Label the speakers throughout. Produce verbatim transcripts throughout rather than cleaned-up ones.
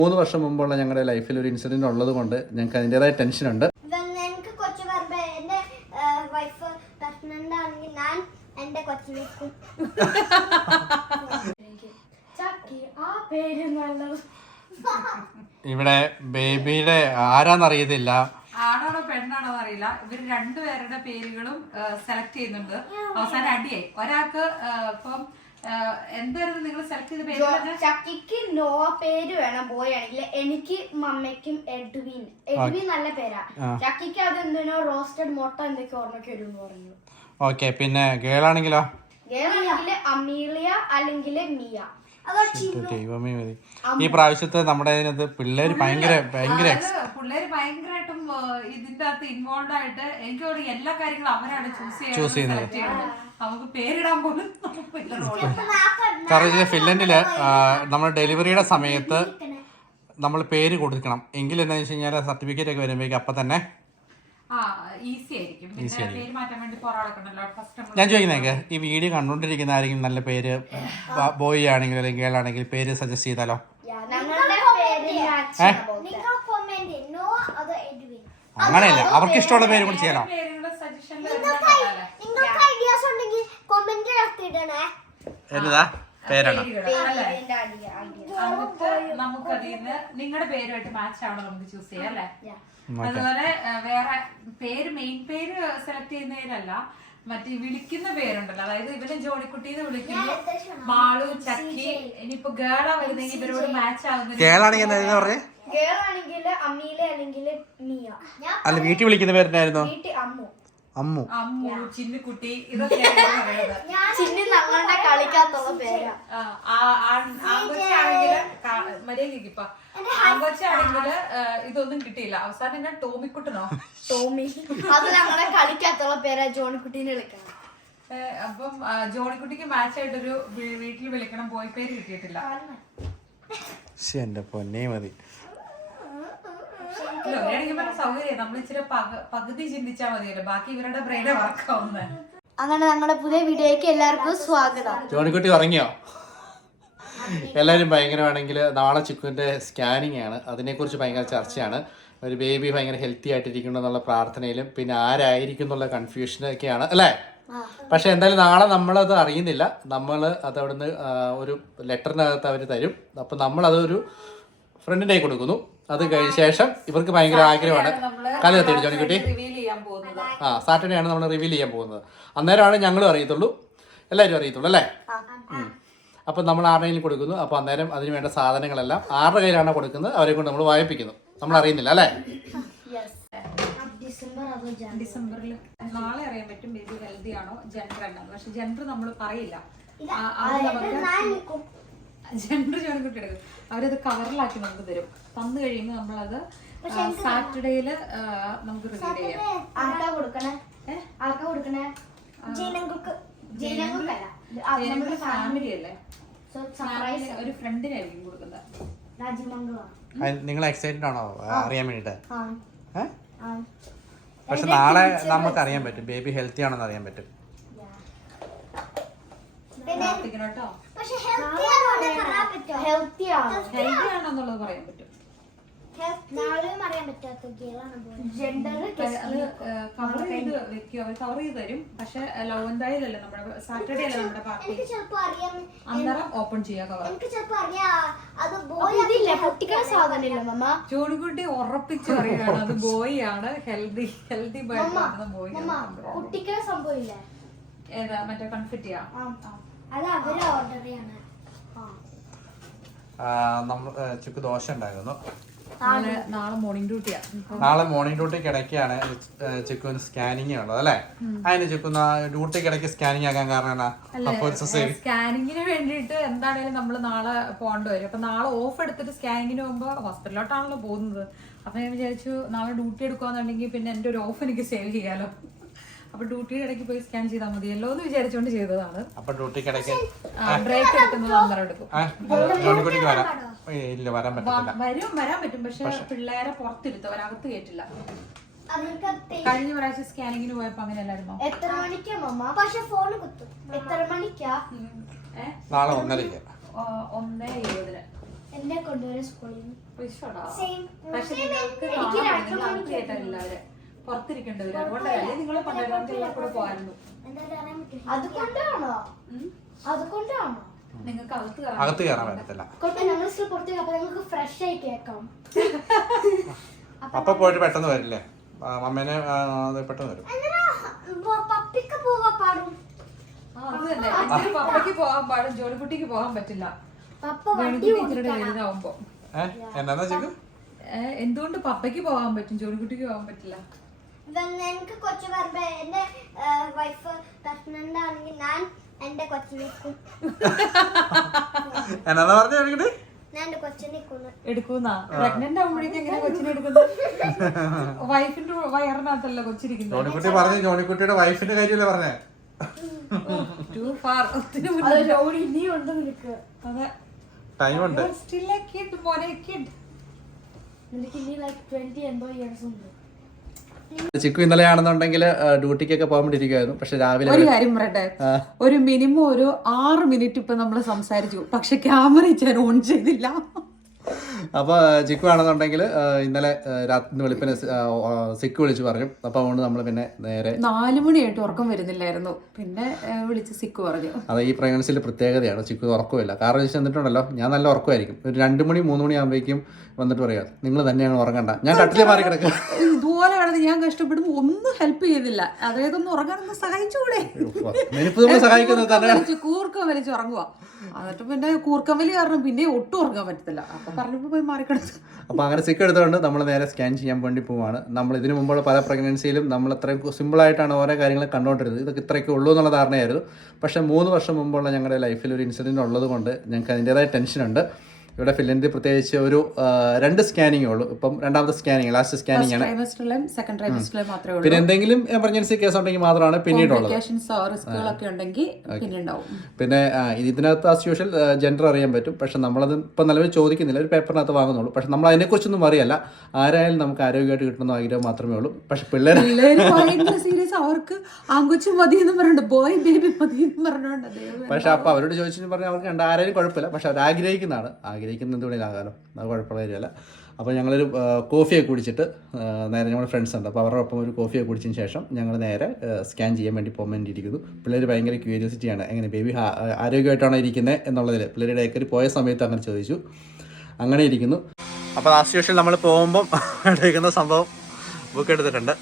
Speaker 1: മൂന്ന് വർഷം മുമ്പുള്ള ഞങ്ങളുടെ ലൈഫിൽ ഒരു ഇൻസിഡന്റ് ഉള്ളത് കൊണ്ട് ഞങ്ങൾക്ക് അതിൻ്റെതായ ടെൻഷനുണ്ട്.
Speaker 2: എനിക്ക് കൊച്ചു പറയുമ്പോ എന്റെ വൈഫ് പ്രഗ്നന്റ് ആണെങ്കിൽ ഞാൻ എന്റെ കൊച്ചു വെക്കും.
Speaker 1: ഇവിടെ ബേബിയുടെ ആരാന്നറിയത്തില്ല,
Speaker 3: ആണാണോ പെണ്ണാണോ അറിയില്ല. ഇവർ രണ്ടുപേരുടെ പേരുകളും സെലക്ട് ചെയ്യുന്നുണ്ട്. അവസാനം അടിയായി. ഒരാൾക്ക് ഇപ്പം എന്തായിരുന്നു നിങ്ങൾ സെലക്ട് ചെയ്ത പേര്?
Speaker 2: ചക്കിക്ക് നോ പേര് വേണം ബോയ് ആണെങ്കിൽ, എനിക്ക് മമ്മയ്ക്കും എഡ്വിൻ. എഡ്വിൻ നല്ല പേരാ. ചക്കിക്ക് അത് എന്തിനോ റോസ്റ്റഡ് മുട്ട എന്തൊക്കെ ഓർമ്മയ്ക്ക് വരും എന്ന് പറഞ്ഞു.
Speaker 1: ഓക്കെ. പിന്നെ ഗേൾ ആണെങ്കിലോ?
Speaker 2: ഗേൾ ആണെങ്കിൽ അമീലിയ അല്ലെങ്കിൽ മിയ.
Speaker 1: ദൈവമേ മതി. ഈ പ്രാവശ്യത്തെ നമ്മുടെ അതിനകത്ത് പിള്ളേര് ഭയങ്കര ഭയങ്കര
Speaker 3: പിള്ളേര് ഭയങ്കരമായിട്ടും ഇതിന്റെ അകത്ത് ഇൻവോൾവ് ആയിട്ട് എനിക്ക് തോന്നുന്നു എല്ലാ കാര്യങ്ങളും അവരാണ്
Speaker 1: ചൂസ് ചെയ്യുന്നത്.
Speaker 3: നമുക്ക് പേരിടാൻ പോലും
Speaker 1: കാരണം ഫിൻലൻഡില് നമ്മൾ ഡെലിവറിയുടെ സമയത്ത് നമ്മൾ പേര് കൊടുക്കണം. എങ്കിൽ എന്താണെന്ന് വെച്ച് കഴിഞ്ഞാൽ സർട്ടിഫിക്കറ്റ് ഒക്കെ വരുമ്പോഴേക്കും അപ്പം തന്നെ ഞാൻ ചോദിക്കുന്നേക്ക് ഈ വീഡിയോ കണ്ടോണ്ടിരിക്കുന്ന ആരെങ്കിലും നല്ല പേര് ബോയ് ആണെങ്കിൽ അല്ലെങ്കിൽ ഗേൾ ആണെങ്കിൽ പേര് സജസ്റ്റ് ചെയ്താലോ? അങ്ങനെയല്ല, അവർക്ക് ഇഷ്ടമുള്ള പേര് കൂടി ചെയ്യാലോ. എന്നതാ പേരാണോ?
Speaker 3: നമുക്ക് അതിന്ന് നിങ്ങളുടെ പേരുമായിട്ട് മാച്ച് ആവണം നമുക്ക് ചൂസ് ചെയ്യാം അല്ലേ? അതുപോലെ വേറെ പേര് മെയിൻ പേര് സെലക്ട് ചെയ്യുന്നതിലല്ല, മറ്റേ വിളിക്കുന്ന പേരുണ്ടല്ലോ. അതായത് ഇവനെ ജോണിക്കുട്ടീന്ന് വിളിക്കുന്നു, മാളു, ചക്കി. ഇനിയിപ്പോ ഗേളാ വരുന്നെങ്കിൽ ഇവരോട് മാച്ച് ആവുന്ന
Speaker 1: അല്ല വീട്ടിൽ വിളിക്കുന്ന പേരുണ്ടായിരുന്നോ? അമ്മു,
Speaker 3: അമ്മു, ചിന്നുകുട്ടി, ഇതൊക്കെയാണ്
Speaker 2: കളിക്കാത്തുള്ള പേരാ.
Speaker 3: ആൺകൊച്ചാണെങ്കില് മര്യാദക്ക് ഇപ്പൊ ആൺകൊച്ചാണെങ്കില് ഇതൊന്നും കിട്ടിയില്ല. അവസാനം ഞാൻ ടോമിക്കുട്ടനോ
Speaker 2: ടോമി, അത് ഞങ്ങളെ കളിക്കാത്തുള്ള പേരാ. ജോണിക്കുട്ടീനെ വിളിക്കണം.
Speaker 3: അപ്പം ജോണിക്കുട്ടിക്ക് മാച്ച് ആയിട്ടൊരു വീട്ടിൽ വിളിക്കണം പോയി പേര് കിട്ടിയിട്ടില്ല.
Speaker 1: എന്റെ പൊന്നേ മതി.
Speaker 3: സൗകര്യം നമ്മൾ ഇച്ചിരി പകുതി ചിന്തിച്ചാൽ മതിയല്ലോ, ബാക്കി ഇവരുടെ ബ്രെയിനെ വർക്കാവുന്നത്.
Speaker 2: അങ്ങനെ നമ്മുടെ പുതിയ വീഡിയോയ്ക്ക് എല്ലാവർക്കും സ്വാഗതം.
Speaker 1: ജോണിക്കുട്ടി ഉറങ്ങിയോ? എല്ലാവരും ഭയങ്കരമാണെങ്കിൽ നാളെ ചിക്കുവിൻ്റെ സ്കാനിങ് ആണ്, അതിനെക്കുറിച്ച് ഭയങ്കര ചർച്ചയാണ്. ഒരു ബേബി ഭയങ്കര ഹെൽത്തി ആയിട്ടിരിക്കണം എന്നുള്ള പ്രാർത്ഥനയിലും പിന്നെ ആരായിരിക്കും എന്നുള്ള കൺഫ്യൂഷനൊക്കെയാണ് അല്ലേ? പക്ഷെ എന്തായാലും നാളെ നമ്മളത് അറിയുന്നില്ല. നമ്മൾ അത് അവിടുന്ന് ഒരു ലെറ്ററിനകത്ത് അവർ തരും. അപ്പം നമ്മളതൊരു ഫ്രണ്ടിൻ്റെ കൈ കൊടുക്കുന്നു. അത് കഴിഞ്ഞ ശേഷം ഇവർക്ക് ഭയങ്കര ആഗ്രഹമാണ് കാല് കത്തിയിട്ട് ജോണിക്കുട്ടി. ആ സാറ്റർഡേ ആണ് നമ്മൾ റിവീൽ ചെയ്യാൻ പോകുന്നത്. അന്നേരമാണ് ഞങ്ങളും അറിയത്തുള്ളൂ, എല്ലാവരും അറിയത്തുള്ളൂ അല്ലേ? അപ്പം നമ്മൾ ആരുടെയും കൊടുക്കുന്നു. അപ്പോൾ അന്നേരം അതിന് വേണ്ട സാധനങ്ങളെല്ലാം ആരുടെ കയ്യിലാണ് കൊടുക്കുന്നത്, അവരെ കൊണ്ട് നമ്മൾ വായിപ്പിക്കുന്നു. നമ്മൾ അറിയുന്നില്ല അല്ലേ?
Speaker 3: ഡിസംബറിൽ നാളെ അറിയാൻ പറ്റും ബേബി ഹെൽത്തി ആണോ ജെൻഡർ എന്താണെന്ന്. പക്ഷെ ജെൻഡർ നമ്മൾ പറയില്ല. ജെൻഡർ ജോണിക്കുട്ടി എടുക്കും. അവരത് കവറിലാക്കി നമുക്ക് തരും. തന്നു കഴിയുമ്പോൾ നമ്മളത് സാറ്റർഡേയില് നമുക്ക് റിവീൽ ചെയ്യാം.
Speaker 2: ആർക്കാ കൊടുക്കണേ? ആർക്കാ കൊടുക്കണേ?
Speaker 3: ഫാമിലി അല്ലേ, ഒരു ഫ്രണ്ടിനായിരിക്കും കൊടുക്കുന്നത്.
Speaker 1: നിങ്ങൾ എക്സൈറ്റഡ് ആണോ അറിയാൻ വേണ്ടിട്ട്? പക്ഷെ നാളെ നമുക്ക് അറിയാൻ പറ്റും ബേബി ഹെൽത്തി ആണെന്ന് അറിയാൻ പറ്റും.
Speaker 3: കേട്ടോ,
Speaker 2: ഹെൽത്തി
Speaker 3: ആണെന്നുള്ളത് പറയാൻ പറ്റും. കവർ ചെയ്ത് വെക്കും, അവർ കവർ ചെയ്ത് തരും. പക്ഷെ ലവ് എന്തായാലല്ലേ നമ്മുടെ സാറ്റർഡേ അല്ലേ നമ്മുടെ പാർട്ടി, അന്നേരം ഓപ്പൺ ചെയ്യാം കവർ. ജോണിക്കുട്ടി ഉറപ്പിച്ച് പറയുകയാണ് അത് ബോയ് ആണ്, ഹെൽത്തി ഹെൽത്തി ബേർഡ് ബോയ്. ഏതാ മറ്റേ കൺഫിറ്റിയാ?
Speaker 1: ചുക്ക് ദോശ ഉണ്ടായിരുന്നു.
Speaker 3: നാളെ മോർണിംഗ് ഡ്യൂട്ടിയാ.
Speaker 1: നാളെ മോർണിംഗ് ഡ്യൂട്ടിക്ക് ഇടയ്ക്കാണ് ചിക്കുന് സ്കാനിങ് ഉള്ളത് അല്ലേ? അതിന് ചിക്കുന്ന ഡ്യൂട്ടിക്ക് ഇടയ്ക്ക് സ്കാനിങ് ആക്കാൻ കാരണം
Speaker 3: സ്കാനിങ്ങിന് വേണ്ടിയിട്ട് എന്താണേലും നമ്മൾ നാളെ പോകേണ്ടി വരും. അപ്പൊ നാളെ ഓഫ് എടുത്തിട്ട് സ്കാനിങ്ങിന് പോകുമ്പോ ഹോസ്പിറ്റലിലോട്ടാണല്ലോ പോകുന്നത്. അപ്പൊ ഞാൻ വിചാരിച്ചു നാളെ ഡ്യൂട്ടി എടുക്കുവാന്നുണ്ടെങ്കിൽ പിന്നെ എന്റെ ഒരു ഓഫ് എനിക്ക് സേവ് ചെയ്യാലോ. അപ്പൊ ഡ്യൂട്ടിയുടെ ഇടയ്ക്ക് പോയി സ്കാൻ ചെയ്താൽ മതിയല്ലോ എന്ന് വിചാരിച്ചോണ്ട് ചെയ്തതാണ്.
Speaker 1: അപ്പൊ ഡ്യൂട്ടിക്ക് ഇടയ്ക്ക്
Speaker 3: ബ്രേക്ക് എടുക്കുന്നത് അന്നേരം എടുക്കും. വരും, വരാൻ പറ്റും. പക്ഷെ പിള്ളേരെ പുറത്തിരുത്തും, അവരകത്ത് കയറ്റില്ല. കഴിഞ്ഞ പ്രാവശ്യം സ്കാനിങ്ങിന് പോയപ്പോ അങ്ങനെയല്ലായിരുന്നോ?
Speaker 2: എത്ര മണിക്കാ മമ്മ? പക്ഷെ ഫോൺ കുത്തും. എത്ര മണിക്കാ?
Speaker 1: നാളെ ഒന്നരയ്ക്ക്.
Speaker 3: ഒന്നേ ഇരുപതിന്
Speaker 2: എന്നെ കൊണ്ടുവരാൻ സ്കൂളിൽ നിന്ന്.
Speaker 3: പക്ഷെ നിങ്ങൾക്ക് കാണാൻ നിങ്ങൾ ആദ്യമായിട്ടല്ല അവരെ പുറത്തിരിക്കേണ്ടവര് അതുകൊണ്ടല്ലേ നിങ്ങൾ പന്ത്രണ്ടാമത്തെ കൂടെ പോകായിരുന്നു.
Speaker 2: അതുകൊണ്ടാണോ അതുകൊണ്ടാണോ
Speaker 3: നിങ്ങൾക്ക് അകത്ത്
Speaker 1: അകത്ത് കയറാൻ പറ്റത്തില്ല.
Speaker 2: ഞങ്ങൾ പുറത്തേക്ക് അപ്പൊ ഞങ്ങൾക്ക് ഫ്രഷ് ആയി കേൾക്കാം.
Speaker 1: അപ്പൊ പോയിട്ട് പെട്ടെന്ന് വരില്ലേ മമ്മേനെ പെട്ടെന്ന് വരും.
Speaker 2: പപ്പിക്ക് പോവാ പാടും.
Speaker 3: അത് തന്നെ അഞ്ചിന് പപ്പയ്ക്ക് പോകാൻ പാടും ജോലിക്കുട്ടിക്ക് പോകാൻ പറ്റില്ല.
Speaker 2: പപ്പ
Speaker 3: വലുതാവുമ്പോ
Speaker 1: എന്നാ ചെയ്യും
Speaker 3: എന്തുകൊണ്ട് പപ്പയ്ക്ക് പോകാൻ പറ്റും ജോലിക്കുട്ടിക്ക് പോകാൻ പറ്റില്ല?
Speaker 2: എനിക്ക് കൊച്ചു പറയുമ്പോ എന്റെ വൈഫ് പ്രഗ്നന്റ് ആണെങ്കിൽ ഞാൻ എന്റെ കൊച്ചിനേക്കും
Speaker 1: എന്നാ പറഞ്ഞു
Speaker 2: ഞാൻ എന്റെ കൊച്ചിനെ
Speaker 3: എടുക്കുന്ന പ്രഗ്നന്റ് ആവുമ്പോഴേക്കും എങ്ങനെ കൊച്ചിനെ എടുക്കുന്നത്? വൈഫിന്റെ വയറിനകത്തല്ല കൊച്ചിരിക്കുന്നത്.
Speaker 1: ജോണിക്കുട്ടി പറഞ്ഞു ജോണിക്കുട്ടിയുടെ വൈഫിന്റെ കാര്യമല്ലേ പറഞ്ഞേ. ടൈം ഉണ്ട്. ചിക്കു ഇന്നലെയാണെന്നുണ്ടെങ്കിൽ ഡ്യൂട്ടിക്കൊക്കെ പോകാൻ വേണ്ടിയിരിക്കുവായിരുന്നു. പക്ഷെ രാവിലെ
Speaker 3: ഒരു കാര്യം പറയട്ടെ, ഒരു മിനിമം ഒരു ആറ് മിനിറ്റ് ഇപ്പൊ നമ്മൾ സംസാരിച്ചു, പക്ഷെ ക്യാമറ ഞാൻ ഓൺ ചെയ്തില്ല.
Speaker 1: അപ്പോൾ ചിക്കു ആണെന്നുണ്ടെങ്കിൽ ഇന്നലെ രാത്രി വെളുപ്പിന് സിക്കു വിളിച്ച് പറഞ്ഞു. അപ്പോൾ അതുകൊണ്ട് നമ്മൾ പിന്നെ നേരെ
Speaker 3: നാല് മണിയായിട്ട് ഉറക്കം വരുന്നില്ലായിരുന്നു, പിന്നെ വിളിച്ച് സിക്കു പറഞ്ഞു.
Speaker 1: അത് ഈ പ്രഗ്നൻസിയിൽ പ്രത്യേകതയാണ്, ചിക്കു ഉറക്കമില്ല. കാരണം വെച്ച് എന്നിട്ടുണ്ടല്ലോ ഞാൻ നല്ല ഉറക്കമായിരിക്കും. ഒരു രണ്ട് മണി മൂന്ന് മണി ആകുമ്പോഴേക്കും വന്നിട്ട് പറയാം നിങ്ങൾ തന്നെയാണ് ഉറങ്ങണ്ട, ഞാൻ കട്ടിലെ മാറി കിടക്കുക.
Speaker 3: ഇതുപോലെ കിടന്ന് ഞാൻ കഷ്ടപ്പെടുമ്പോൾ ഒന്നും ഹെൽപ്പ് ചെയ്തില്ല. അതായത് ഒന്ന് ഉറങ്ങാനൊന്ന് സഹായിച്ചുകൂടെ?
Speaker 1: സഹായിക്കുന്നത്
Speaker 3: കൂർക്കം വലിച്ച് ഉറങ്ങുക. എന്നിട്ട് പിന്നെ കൂർക്കം വലി കാരണം പിന്നെ ഒട്ടും ഉറങ്ങാൻ പറ്റത്തില്ല. അപ്പൊ പറഞ്ഞപ്പോ പോയി മാറിക്കിടച്ചു.
Speaker 1: അപ്പോൾ അങ്ങനെ സിക്ക് എടുത്തുകൊണ്ട് നമ്മൾ നേരെ സ്കാൻ ചെയ്യാൻ വേണ്ടി പോവാണ്. നമ്മൾ ഇതിനു മുമ്പുള്ള പല പ്രഗ്നൻസിയിലും നമ്മൾ അത്രയും സിമ്പിളായിട്ടാണ് ഓരോ കാര്യങ്ങൾ കണ്ടുകൊണ്ടിരുന്നത്. ഇതൊക്കെ ഇത്രയൊക്കെ ഉള്ളൂ എന്നുള്ള ധാരണയായിരുന്നു. പക്ഷേ മൂന്ന് വർഷം മുമ്പുള്ള ഞങ്ങളുടെ ലൈഫിൽ ഒരു ഇൻസിഡൻറ്റ് ഉള്ളത് കൊണ്ട് ഞങ്ങൾക്ക് അതിൻ്റേതായ ടെൻഷനുണ്ട്. ഇവിടെ ഫിൻലൻഡിൽ പ്രത്യേകിച്ച് ഒരു രണ്ട് സ്കാനിങ്ങേ ഉള്ളൂ. ഇപ്പം രണ്ടാമത്തെ സ്കാനിങ് ലാസ്റ്റ് സ്കാനിങ് ആണ്. പിന്നെ എന്തെങ്കിലും എമർജൻസി കേസ് ഉണ്ടെങ്കിൽ മാത്രമാണ് പിന്നീടുള്ളത്. പിന്നെ ഇതിനകത്ത് ആസ് യൂഷ്വൽ ജെൻഡർ അറിയാൻ പറ്റും. പക്ഷെ നമ്മളത് ഇപ്പം നിലവിൽ ചോദിക്കുന്നില്ല, ഒരു പേപ്പറിനകത്ത് വാങ്ങുന്നുള്ളൂ. പക്ഷെ നമ്മൾ അതിനെക്കുറിച്ചൊന്നും അറിയല്ല. ആരായാലും നമുക്ക് ആരോഗ്യമായിട്ട് കിട്ടുന്ന ആഗ്രഹം മാത്രമേ ഉള്ളൂ. പക്ഷെ പിള്ളേർ
Speaker 3: സീരിയസ് അവർക്ക് ആങ്കൊച്ചു മതി എന്ന് പറഞ്ഞിട്ട് ബോയ് ബേബി മതി എന്ന് പറഞ്ഞോണ്ട്.
Speaker 1: പക്ഷെ അപ്പോൾ അവരോട് ചോദിച്ചു പറഞ്ഞാൽ അവർക്ക് രണ്ട് ആരെയും കുഴപ്പമില്ല. പക്ഷെ അവർ ആഗ്രഹിക്കുന്നതാണ്, ആഗ്രഹിക്കുന്ന എന്തുകൊണ്ടിലാകാലോ, അത് കുഴപ്പമുള്ള കാര്യമല്ല. അപ്പോൾ ഞങ്ങളൊരു കോഫിയൊക്കെ കുടിച്ചിട്ട് നേരെ ഞങ്ങളുടെ ഫ്രണ്ട്സ് ഉണ്ട്, അപ്പോൾ അവരുടെ ഒപ്പം ഒരു കോഫിയൊക്കെ കുടിച്ചതിന് ശേഷം ഞങ്ങൾ നേരെ സ്കാൻ ചെയ്യാൻ വേണ്ടി പോകാൻ വേണ്ടിയിരിക്കുന്നു. പിള്ളേർ ഭയങ്കര ക്യൂരിയോസിറ്റിയാണ്, എങ്ങനെ ബേബി ആരോഗ്യമായിട്ടാണോ ഇരിക്കുന്നത് എന്നുള്ളതിൽ. പിള്ളേരുടെ ഡേക്കറി പോയ സമയത്ത് അങ്ങനെ ചോദിച്ചു. അങ്ങനെ ഇരിക്കുന്നു. അപ്പോൾ ആസ് യൂഷ്വൽ നമ്മൾ പോകുമ്പം എടുക്കുന്ന സംഭവം ബുക്ക് എടുത്തിട്ടുണ്ട്.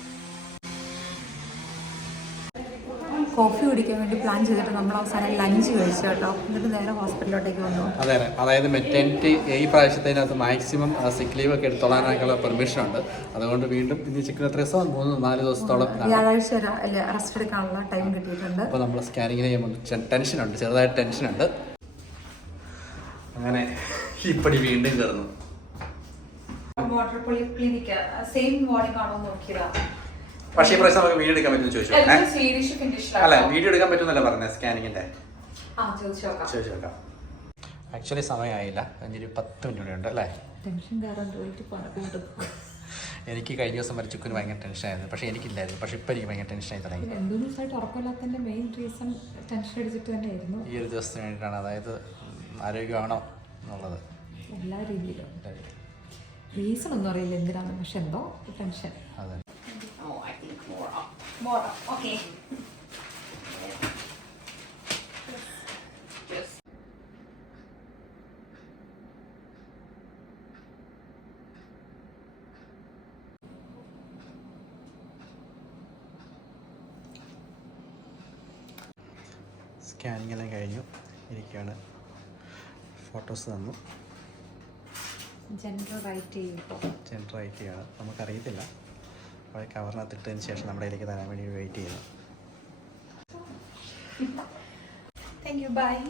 Speaker 3: കോഫി കുടിക്കാൻ വേണ്ടി പ്ലാൻ ചെയ്തിട്ട് നമ്മൾ അവസാനം ലഞ്ച് കഴിച്ചു കേട്ടോ. എന്നിട്ട് നേരെ ഹോസ്പിറ്റലിലോട്ടേക്ക് വന്നു.
Speaker 1: അതെ, അതായത് മെറ്റേണിറ്റി ഈ പ്രാവശ്യത്തിനകത്ത് മാക്സിമം സിക്ക് ലീവ് ഒക്കെ എടുത്തോളാനൊക്കെയുള്ള പെർമിഷൻ ഉണ്ട്. അതുകൊണ്ട് വീണ്ടും ഇനി ചിക്കൻ എത്ര ദിവസം മൂന്ന് നാല് ദിവസത്തോളം
Speaker 3: വ്യാഴാഴ്ച റെസ്റ്റ് എടുക്കാനുള്ള ടൈം കിട്ടിയിട്ടുണ്ട്.
Speaker 1: അപ്പോൾ നമ്മൾ സ്കാനിങ്ങിന് ചെയ്യുമ്പോൾ ടെൻഷനുണ്ട്, ചെറുതായിട്ട് ടെൻഷനുണ്ട്. അങ്ങനെ ഇപ്പടി വീണ്ടും കയറുന്നു.
Speaker 3: വാട്ടർ ക്ലിനിക്ക് സെയിം മോർണിംഗ് ആണോ നോക്കിയതാ.
Speaker 1: പക്ഷേ ഈ പ്രാവശ്യം നമുക്ക് വീഡിയോ എടുക്കാൻ പറ്റുമെന്ന് ചോദിച്ചു. അല്ല, വീഡിയോ എടുക്കാൻ പറ്റുമെന്നല്ല പറഞ്ഞത് സ്കാനിങ്ങിന്റെ. ചോദിച്ചു നോക്കാം. ആക്ച്വലി സമയമായില്ല, അഞ്ചൊരു പത്ത് മിനിറ്റ് ഉണ്ട് അല്ലേ. എനിക്ക് കഴിഞ്ഞ ദിവസം വരെ ചുക്കിന് ഭയങ്കര ടെൻഷനായിരുന്നു, പക്ഷേ എനിക്കില്ലായിരുന്നു. പക്ഷേ ഇപ്പം എനിക്ക് ഭയങ്കര ടെൻഷനായി തുടങ്ങി.
Speaker 3: രണ്ടു ദിവസമായിട്ട് ഉറക്കമില്ലാത്തതിന്റെ മെയിൻ റീസൺ ടെൻഷൻ അടിച്ചിട്ട് തന്നെയായിരുന്നു.
Speaker 1: ഈ ഒരു ദിവസത്തിന് വേണ്ടിയിട്ടാണ്, അതായത് ആരോഗ്യമാണോ എന്നുള്ളത്.
Speaker 3: എല്ലാ രീതിയിലും റീസൺ ഒന്നും അറിയില്ല എന്തിനാണ്, പക്ഷെ എന്തോ ടെൻഷൻ.
Speaker 1: അതെ.
Speaker 3: Okay.
Speaker 1: സ്കാനിങ് എല്ലാം കഴിഞ്ഞു ഇരിക്കുകയാണ്. ഫോട്ടോസ് തന്നു.
Speaker 3: ജെൻഡർ റൈറ്റ് ചെയ്യുമ്പോൾ
Speaker 1: ജെൻഡർ റൈറ്റ് ചെയ്യാണ്, നമുക്കറിയത്തില്ല. അപ്പോൾ കവറിനകത്ത് ഇട്ടതിന് ശേഷം നമ്മുടെ ഇതിലേക്ക് തരാൻ വേണ്ടി വെയിറ്റ് ചെയ്യുന്നു.
Speaker 3: Thank you, bye.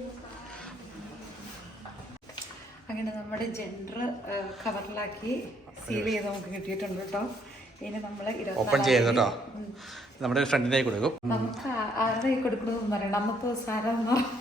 Speaker 3: അങ്ങനെ നമ്മുടെ ജെൻഡർ കവറിലാക്കി സീൽ ചെയ്ത് നമുക്ക് കിട്ടിയിട്ടുണ്ട് കേട്ടോ. ഇനി നമ്മൾ
Speaker 1: ഓപ്പൺ ചെയ്യുന്നു കേട്ടോ. നമ്മുടെ ഫ്രണ്ടിനെ കൊടുക്കും.
Speaker 3: നമുക്ക് ആരുടെ കൊടുക്കണമെന്ന് പറയാം. നമുക്ക് സാരം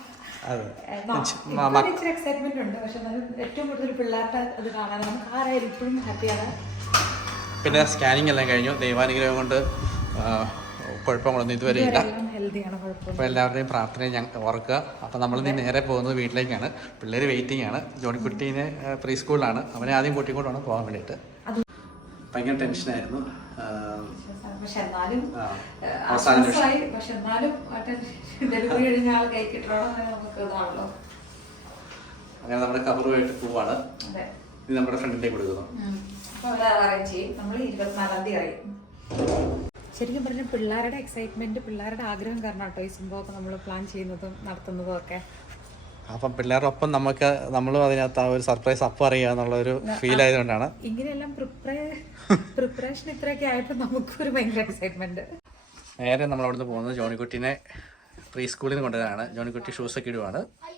Speaker 3: എക്സൈറ്റ്മെന്റ് ഉണ്ട്, പക്ഷെ ഏറ്റവും കൂടുതൽ പിള്ളേരുടെ ഇത് കാണാൻ നമുക്ക് ആരായാലും ഇപ്പോഴും ഹാപ്പിയാണ്.
Speaker 1: പിന്നെ സ്കാനിങ് എല്ലാം കഴിഞ്ഞു. ദൈവാനുഗ്രഹം കൊണ്ട് കുഴപ്പങ്ങളൊന്നും ഇതുവരെ ഇല്ല.
Speaker 3: ഹെൽത്തിയാണ്, കുഴപ്പമില്ല.
Speaker 1: അപ്പോൾ എല്ലാവരുടെയും പ്രാർത്ഥനയെ ഞങ്ങൾ ഓർക്കുക. അപ്പോൾ നമ്മളിന്ന് നേരെ പോകുന്നത് വീട്ടിലേക്കാണ്. പിള്ളേർ വെയിറ്റിംഗ് ആണ്. ജോണിക്കുട്ടീനെ പ്രീ സ്കൂളിലാണ്. അവനെ ആദ്യം കൂട്ടിക്കൊണ്ട് വേണം പോകാൻ വേണ്ടിയിട്ട്. ഭയങ്കര ടെൻഷനായിരുന്നു.
Speaker 3: പക്ഷെ എന്നാലും ആശ്വാസമായി. പക്ഷെ എന്നാലും ഡെലിവറി കഴിഞ്ഞ ആൾ കൈ കിട്ടണം നമുക്ക് ഇതാണല്ലോ.
Speaker 1: അങ്ങനെ നമ്മുടെ കവറുമായിട്ട് പോവാണ്. ഇത് നമ്മുടെ ഫ്രണ്ടിന്റെ കൊടുക്കുന്നു.
Speaker 3: അറേഞ്ച് ചെയ്യും. നമ്മൾ ഇരുപത്തിനാലാം തീയതി അറിയും. ശരിക്കും പറഞ്ഞാൽ പിള്ളേരുടെ എക്സൈറ്റ്മെന്റ്, പിള്ളേരുടെ ആഗ്രഹം കാരണം കേട്ടോ ഈ സംഭവമൊക്കെ നമ്മൾ പ്ലാൻ ചെയ്യുന്നതും നടത്തുന്നതും ഒക്കെ.
Speaker 1: അപ്പം പിള്ളേരുടെ ഒപ്പം നമുക്ക് നമ്മളും അതിനകത്ത് ആ ഒരു സർപ്രൈസ് അപ്പം അറിയുക എന്നുള്ള ഒരു ഫീൽ ആയതുകൊണ്ടാണ്
Speaker 3: ഇങ്ങനെയെല്ലാം പ്രിപ്പറേഷൻ ഇത്രയൊക്കെ ആയപ്പോൾ നമുക്കൊരു ഭയങ്കര എക്സൈറ്റ്മെന്റ്.
Speaker 1: നേരെ നമ്മൾ അവിടുന്ന് പോകുന്നത് ജോണിക്കുട്ടീനെ പ്രീ സ്കൂളിൽ നിന്ന് കൊണ്ടുവരാനാണ്. ജോണിക്കുട്ടി ഷൂസൊക്കെ ഇടുവാണ്.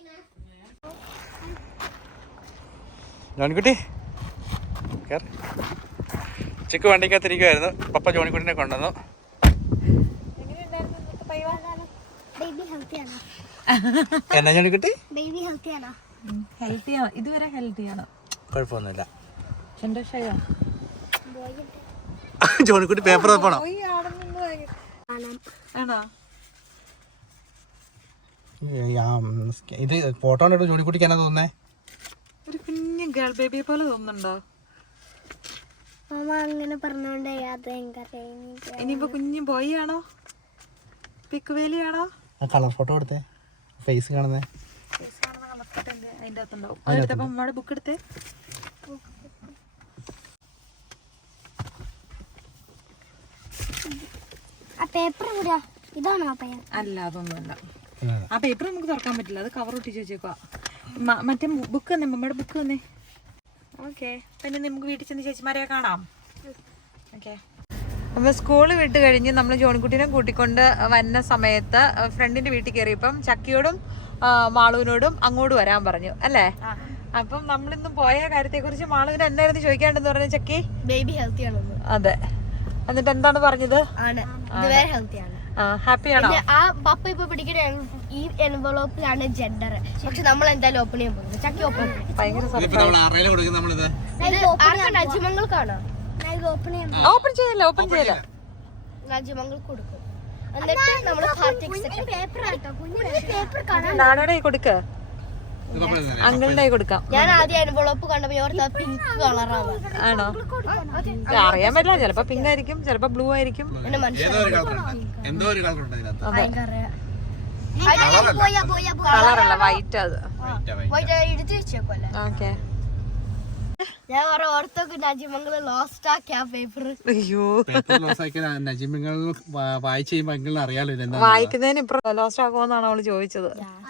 Speaker 1: ജോണിക്കുട്ടി ചിക്ക് വണ്ടിക്കകത്തിരിക്കുമായിരുന്നു. പപ്പ ജോണിക്കുട്ടിനെ കൊണ്ടുവന്നു. എന്നാ ജോണിക്കുട്ടി
Speaker 3: ഹെൽത്തിയാണ്, ഇതുവരെ ഹെൽത്തിയാണ്,
Speaker 1: കുഴപ്പമൊന്നുമില്ല.
Speaker 3: സന്തോഷമായോ?
Speaker 1: ജോണിക്കുട്ടി പേപ്പർ തപ്പണോ?
Speaker 3: ആണോ?
Speaker 1: ഇത് ഫോട്ടോ കണ്ടിട്ട് ജോണിക്കുട്ടിക്ക് എന്നാ തോന്നുന്നേ?
Speaker 3: ഒരു കുഞ്ഞു ഗേൾ ബേബിയെ പോലെ തോന്നുന്നുണ്ടോ?
Speaker 2: അങ്ങനെ പറഞ്ഞോണ്ടേ
Speaker 3: ഇനിയിപ്പോ കുഞ്ഞു ബോയ് ആണോ പിക്ക് വേലിയാണോ?
Speaker 1: ആ കളർ ഫോട്ടോ എടുത്തേ, ഫേസ് കാണുന്നേ.
Speaker 3: അതിന്റെ അകത്തുണ്ടാവും. അതെടുത്തപ്പോ അമ്മയുടെ ബുക്ക് എടുത്തേ. അല്ല അതൊന്നുമല്ല, ആ പേപ്പർ നമുക്ക് തുറക്കാൻ പറ്റില്ല, അത് കവർ ഒട്ടിച്ച് വെച്ചേക്കുവാ. മറ്റേ ബുക്ക് തന്നെ, അമ്മയുടെ ബുക്ക് തന്നെ. ഓക്കെ, പിന്നെ നമുക്ക് വീട്ടിൽ ചെന്ന് ചേച്ചിമാരെ കാണാം. ഓക്കെ, അപ്പോൾ സ്കൂൾ വിട്ട് കഴിഞ്ഞ് നമ്മൾ ജോണിക്കുട്ടീനെ കൂട്ടിക്കൊണ്ട് വരുന്ന സമയത്ത് ഫ്രണ്ടിന്റെ വീട്ടിൽ കയറിയപ്പം ചക്കിയോടും മാളുവിനോടും അങ്ങോട്ട് വരാൻ പറഞ്ഞു അല്ലേ? അപ്പം നമ്മളിന്ന് പോയ കാര്യത്തെ കുറിച്ച് മാളുവിന് എന്നായിരുന്നു ചോദിക്കാണ്ടെന്ന് പറഞ്ഞു ചക്കി?
Speaker 2: ബേബി ഹെൽത്തി ആണെന്ന്.
Speaker 3: അതെ, എന്നിട്ട് എന്താണ് പറഞ്ഞത്? ഹാപ്പിയാണോ?
Speaker 2: ആ പപ്പ ഇപ്പൊ പിടിക്കുന്ന ഈ എൻവലോപ്പിലാണ് ജെൻഡർ, പക്ഷെ നമ്മൾ എന്തായാലും ഓപ്പൺ ചെയ്യാൻ പോകുന്നത്. ചക്കി ഓപ്പൺ നജിമങ്ങൾക്കാണോ?
Speaker 3: ഓപ്പൺ ചെയ്യല്ല, ഓപ്പൺ ചെയ്യല്ല,
Speaker 2: നജിമങ്ങൾക്ക് കൊടുക്കും. എന്നിട്ട് നമ്മള്
Speaker 3: നാടോടെ കൊടുക്ക, അങ്കിളിന്റെ കൊടുക്കാം.
Speaker 2: ഞാൻ ആദ്യം എൻവലോപ്പ് കണ്ടപ്പോ ഓർത്ത പിങ്ക് കളറാണ്.
Speaker 3: ആണോ? അറിയാൻ പറ്റില്ല, ചിലപ്പോ പിങ്ക് ആയിരിക്കും, ചിലപ്പോ ബ്ലൂ ആയിരിക്കും. കളറല്ല, വൈറ്റ്. അത്
Speaker 2: എടുത്ത് വെച്ചേക്കല്ലേ.
Speaker 3: ഓക്കെ,
Speaker 2: ഞാൻ പറയാം ഓർത്തൊക്കെ നജിമങ്ങള് ലോസ്റ്റ് ആക്കി ആ പേപ്പർ.
Speaker 3: അയ്യോ,
Speaker 1: അറിയാലോ
Speaker 3: വായിക്കുന്നതിന് ഇപ്പൊ ലോസ്റ്റ് ആക്കുമെന്നാണ് അവള് ചോദിച്ചത്.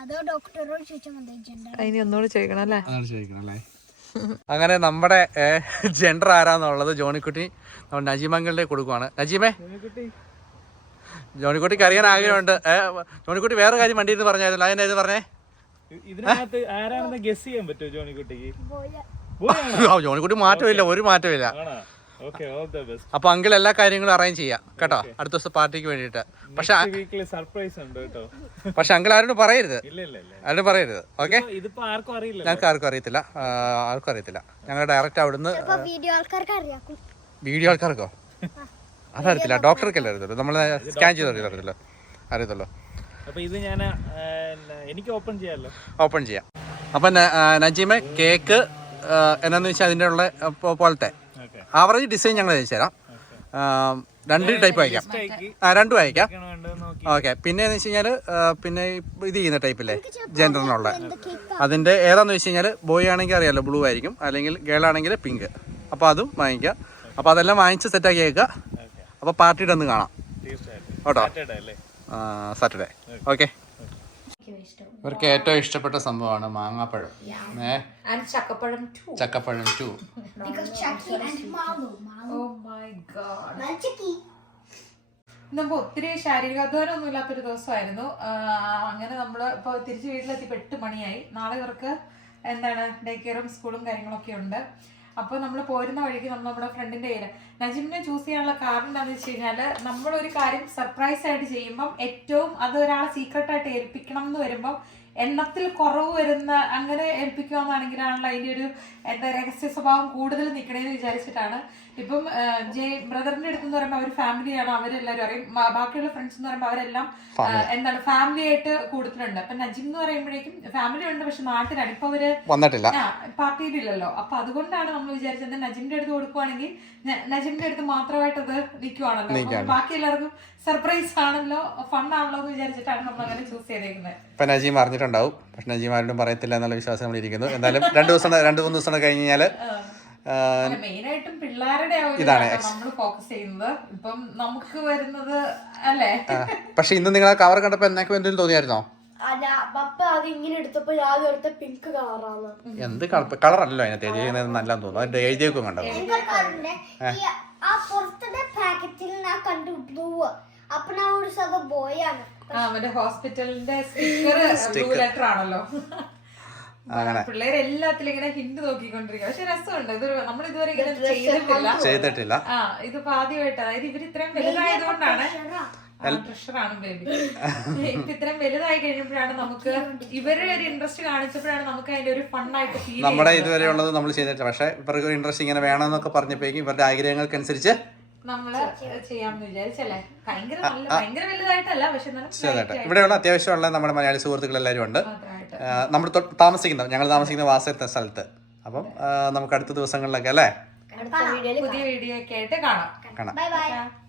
Speaker 3: അതിന് ഒന്നുകൂടി ചോദിക്കണം അല്ലേ?
Speaker 1: അങ്ങനെ നമ്മുടെ ജെൻഡർ ആരാന്നുള്ളത് ജോണിക്കുട്ടി നമ്മൾ നജീമംഗളിലേക്ക് കൊടുക്കുവാണ്. നജീമേ, ജോണിക്കുട്ടിക്ക് അറിയാൻ ആഗ്രഹമുണ്ട്. ജോണിക്കുട്ടി വേറെ കാര്യം വണ്ടിയിൽ നിന്ന് പറഞ്ഞായിരുന്നു, അതിനെ ഇത് പറഞ്ഞേ.
Speaker 4: ഇതിനകത്ത് ആരാണെന്ന് ഗസ് ചെയ്യാൻ പറ്റുമോ ജോണിക്കുട്ടിക്ക്?
Speaker 1: ജോണിക്കുട്ടി മാറ്റമില്ല, ഒരു മാറ്റമില്ല. അപ്പൊ അങ്കിൾ എല്ലാ കാര്യങ്ങളും അറേഞ്ച് ചെയ്യാം കേട്ടോ, അടുത്ത ദിവസം പാർട്ടിക്ക് വേണ്ടിട്ട്. പക്ഷെ
Speaker 4: സർപ്രൈസ് ഉണ്ട് കേട്ടോ.
Speaker 1: പക്ഷെ അങ്കിൾ ആരോടും പറയരുത്, ആരോടും പറയരുത്. ഓക്കെ, ഞങ്ങൾക്ക് ആർക്കും അറിയത്തില്ല, ആർക്കും അറിയത്തില്ല. ഞങ്ങൾ ഡയറക്റ്റ് അവിടുന്ന് വീഡിയോ ആൾക്കാർക്കോ അതറിയത്തില്ല, ഡോക്ടർക്കല്ലേ അറിയത്തുള്ളൂ, നമ്മൾ സ്കാൻ ചെയ്ത് അറിയത്തില്ലോ അറിയത്തുള്ളൂ.
Speaker 4: അപ്പൊ ഇത് ഞാൻ എനിക്ക് ഓപ്പൺ ചെയ്യാമല്ലോ?
Speaker 1: ഓപ്പൺ ചെയ്യാം. അപ്പം നജീമെ, കേക്ക് എന്നാന്ന് വെച്ചാൽ അതിൻ്റെ ഉള്ള പോലത്തെ ആവറേജ് ഡിസൈൻ ഞങ്ങൾ അയച്ചു തരാം. രണ്ട് ടൈപ്പ് അയക്കാം, ആ രണ്ടും അയക്കാം. ഓക്കെ, പിന്നെ എന്ന് വെച്ച് കഴിഞ്ഞാൽ പിന്നെ ഇത് ചെയ്യുന്ന ടൈപ്പില്ലേ ജെൻഡറിനുള്ള, അതിൻ്റെ ഏതാന്ന് വെച്ച് കഴിഞ്ഞാൽ ബോയ് ആണെങ്കിൽ അറിയാമല്ലോ ബ്ലൂ ആയിരിക്കും, അല്ലെങ്കിൽ ഗേൾ ആണെങ്കിൽ പിങ്ക്. അപ്പോൾ അതും വാങ്ങിക്കാം. അപ്പോൾ അതെല്ലാം വാങ്ങിച്ച് സെറ്റാക്കി അയക്കുക. അപ്പോൾ പാർട്ടിയുടെ ഒന്ന് കാണാം കേട്ടോ, സാറ്റർഡേ. ഓക്കെ, ഇവർക്ക് ഏറ്റവും ഇഷ്ടപ്പെട്ട സംഭവമാണ് മാങ്ങാപ്പഴം,
Speaker 3: ചക്കപ്പഴം
Speaker 1: ചക്കപ്പഴം ടു.
Speaker 3: ഇന്നിപ്പോ ഒത്തിരി ശാരീരികാധ്വാനം ഒന്നും ഇല്ലാത്തൊരു ദിവസമായിരുന്നു. അങ്ങനെ നമ്മള് ഇപ്പൊ തിരിച്ച് വീട്ടിലെത്തി എട്ട് മണിയായി. നാളെ ഇവർക്ക് എന്താണ് ഡേ കെയറും സ്കൂളും കാര്യങ്ങളൊക്കെ ഉണ്ട്. അപ്പോൾ നമ്മൾ പോരുന്ന വഴിക്ക് നമ്മൾ നമ്മുടെ ഫ്രണ്ടിന്റെ കയ്യിൽ നജിമിനെ ചൂസ് ചെയ്യാനുള്ള കാരണം എന്താണെന്ന് വെച്ച് കഴിഞ്ഞാൽ, നമ്മളൊരു കാര്യം സർപ്രൈസ് ആയിട്ട് ചെയ്യുമ്പം ഏറ്റവും അത് ഒരാളെ സീക്രട്ട് ആയിട്ട് ഏൽപ്പിക്കണം എന്ന് വരുമ്പം എണ്ണത്തിൽ കുറവ് വരുന്ന അങ്ങനെ ഏൽപ്പിക്കുകയെന്നാണെങ്കിലാണല്ലോ അതിന്റെ ഒരു എന്താ രഹസ്യ സ്വഭാവം കൂടുതൽ നിൽക്കണേന്ന് വിചാരിച്ചിട്ടാണ്. ഇപ്പം ജയ് ബ്രദറിന്റെ അടുത്തെന്ന് പറയുമ്പോൾ അവർ ഫാമിലിയാണ്, അവരെല്ലാവരും അറിയും. മ- ബാക്കിയുള്ള ഫ്രണ്ട്സ് എന്ന് പറയുമ്പോൾ അവരെല്ലാം ആ, എന്താണ് ഫാമിലി ആയിട്ട് കൂടുതലുണ്ട്. അപ്പൊ നജിം എന്ന് പറയുമ്പോഴേക്കും ഫാമിലി ഉണ്ട്, പക്ഷെ നാട്ടിലാണ് ഇപ്പൊ അവര്
Speaker 1: വന്നിട്ടില്ല.
Speaker 3: ആ പാർട്ടിയിലില്ലല്ലോ. അപ്പൊ അതുകൊണ്ടാണ് നമ്മൾ വിചാരിച്ചത് നജിമിന്റെ അടുത്ത് കൊടുക്കുവാണെങ്കിൽ ന- നജിമിന്റെ അടുത്ത് മാത്രമായിട്ട് അത് നിൽക്കുവാണല്ലോ. അപ്പൊ ബാക്കി എല്ലാവർക്കും സർപ്രൈസ് ആണല്ലോ, ഫൺ ആണല്ലോ എന്ന് വിചാരിച്ചിട്ടാണ് നമ്മൾ അങ്ങനെ ചൂസ് ചെയ്തേക്കുന്നത്.
Speaker 1: ഇപ്പം നജീം അറിഞ്ഞിട്ടുണ്ടാവും, പക്ഷെ നജീം ആരോടും പറയത്തില്ല എന്നുള്ള വിശ്വാസം നമ്മൾ ഇരിക്കുന്നു. എന്തായാലും രണ്ട് ദിവസം രണ്ട് മൂന്ന് ദിവസം കഴിഞ്ഞ് കഴിഞ്ഞാൽ
Speaker 3: മെയിൻ ആയിട്ടും പിള്ളേരുടെ നമ്മൾ ഫോക്കസ് ചെയ്യുന്നത്. ഇപ്പം നമുക്ക് വരുന്നത് അല്ലേ.
Speaker 1: പക്ഷെ ഇന്ന് നിങ്ങൾ ആ കവർ കണ്ടപ്പോൾ എന്നൊക്കെ എന്തെങ്കിലും തോന്നിയായിരുന്നോ?
Speaker 2: അല്ല പപ്പ അത് ഇങ്ങനെ എടുത്തപ്പോ ഞാൻ എടുത്ത പിങ്ക് കളറാണ്.
Speaker 1: എന്ത് കളറല്ലോ അതിനകത്ത് എഴുതിയത് നല്ലതെന്ന് തോന്നുന്നു. അതിന്റെ എഴുതിയേക്കും കണ്ടത്
Speaker 2: ആ പുറത്തെ പാക്കറ്റിൽ ഞാൻ കണ്ടു ബ്ലൂ. അപ്പൊ ഞാൻ ഒരു സ്ഥലം പോയാണ്.
Speaker 3: ആ മറ്റേ ഹോസ്പിറ്റലിന്റെ സ്റ്റിക്കർ ബ്ലൂ ലെറ്റർ ആണല്ലോ. പിള്ളേര് എല്ലാത്തിലും ഇങ്ങനെ ഹിന്റ് നോക്കിക്കൊണ്ടിരിക്കുക. പക്ഷെ രസമുണ്ട്. ഇത് നമ്മൾ ഇതുവരെ ഇങ്ങനെ ചെയ്തിട്ടില്ല
Speaker 1: ചെയ്തിട്ടില്ല
Speaker 3: ആ ഇതിപ്പോ ആദ്യമായിട്ട്. അതായത് ഇവർ ഇത്രയും വലുതായതുകൊണ്ടാണ് ട്രഷറാണ് ബേബി. ഇപ്പൊ ഇത്രയും വലുതായി കഴിഞ്ഞപ്പോഴാണ് നമുക്ക് ഇവരുടെ ഒരു ഇൻട്രസ്റ്റ് കാണിച്ചപ്പോഴാണ് നമുക്ക് അതിന്റെ ഒരു ഫണ്ണായിട്ട് ഫീൽ.
Speaker 1: നമ്മുടെ ഇതുവരെ ഉള്ളത് നമ്മൾ ചെയ്തിട്ടില്ല. പക്ഷെ ഇവർക്ക് ഇൻട്രസ്റ്റ് ഇങ്ങനെ വേണമെന്നൊക്കെ പറഞ്ഞപ്പോഴേക്കും ഇവരുടെ ആഗ്രഹങ്ങൾക്കനുസരിച്ച്
Speaker 3: നമ്മള് ചെയ്യാമെന്ന് വിചാരിച്ചല്ലേ. ഭയങ്കര നല്ല ഭയങ്കര വലുതായിട്ടല്ല, പക്ഷെ
Speaker 1: ചെറുതായിട്ട് ഇവിടെയുള്ള അത്യാവശ്യമുള്ള നമ്മുടെ മലയാളി സുഹൃത്തുക്കൾ എല്ലാവരും ഉണ്ട്. നമ്മൾ താമസിക്കുന്ന ഞങ്ങൾ താമസിക്കുന്ന വാസത്തെ സ്ഥലത്ത്. അപ്പം നമുക്ക് അടുത്ത ദിവസങ്ങളിലൊക്കെ അല്ലേ
Speaker 3: പുതിയ വീഡിയോ ഒക്കെ ആയിട്ട് കാണാം.
Speaker 1: കാണാം.
Speaker 2: Bye by.